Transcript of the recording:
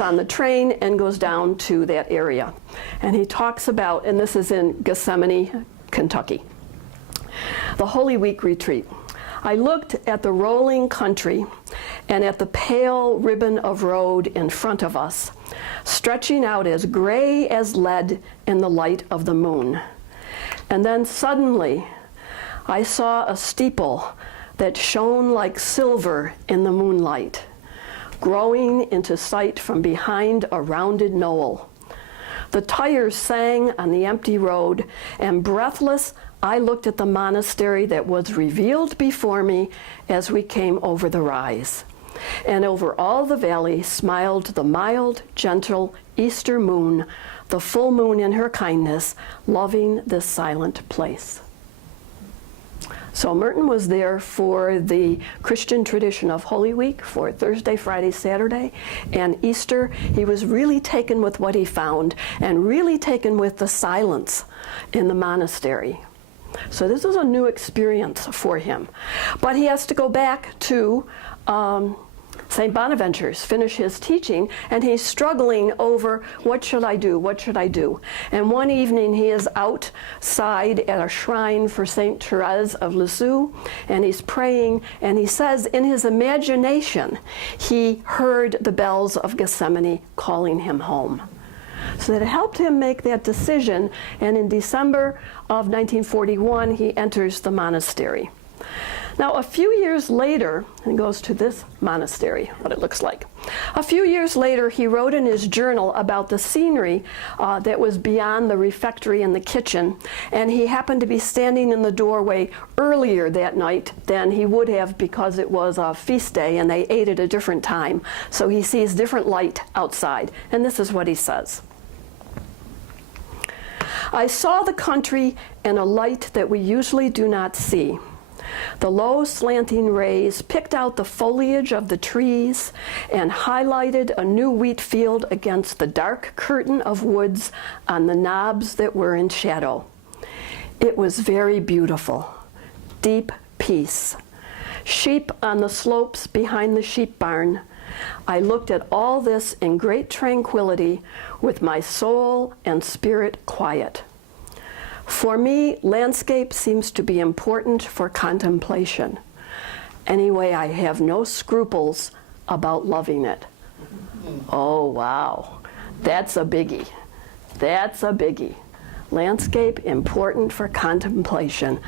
on the train and goes down to that area. And he talks about, and this is in Gethsemane, Kentucky, the Holy Week retreat. I looked at the rolling country and at the pale ribbon of road in front of us, stretching out as gray as lead in the light of the moon. And then suddenly, I saw a steeple that shone like silver in the moonlight, growing into sight from behind a rounded knoll. The tires sang on the empty road, and breathless, I looked at the monastery that was revealed before me as we came over the rise. And over all the valley smiled the mild, gentle Easter moon, the full moon in her kindness, loving this silent place. So Merton was there for the Christian tradition of Holy Week, for Thursday, Friday, Saturday, and Easter. He was really taken with what he found and really taken with the silence in the monastery. So this is a new experience for him. But he has to go back to St. Bonaventure's, finish his teaching, and he's struggling over, what should I do, what should I do? And one evening he is outside at a shrine for St. Therese of Lisieux, and he's praying, and he says in his imagination, he heard the bells of Gethsemane calling him home. So that it helped him make that decision, and in December of 1941, he enters the monastery. Now, a few years later, and goes to this monastery, what it looks like. A few years later, he wrote in his journal about the scenery that was beyond the refectory and the kitchen, and he happened to be standing in the doorway earlier that night than he would have because it was a feast day and they ate at a different time. So he sees different light outside, and this is what he says. I saw the country in a light that we usually do not see. The low slanting rays picked out the foliage of the trees and highlighted a new wheat field against the dark curtain of woods on the knobs that were in shadow. It was very beautiful, deep peace. Sheep on the slopes behind the sheep barn. I looked at all this in great tranquility with my soul and spirit quiet. For me, landscape seems to be important for contemplation. Anyway, I have no scruples about loving it. Oh, wow. That's a biggie. That's a biggie. Landscape important for contemplation.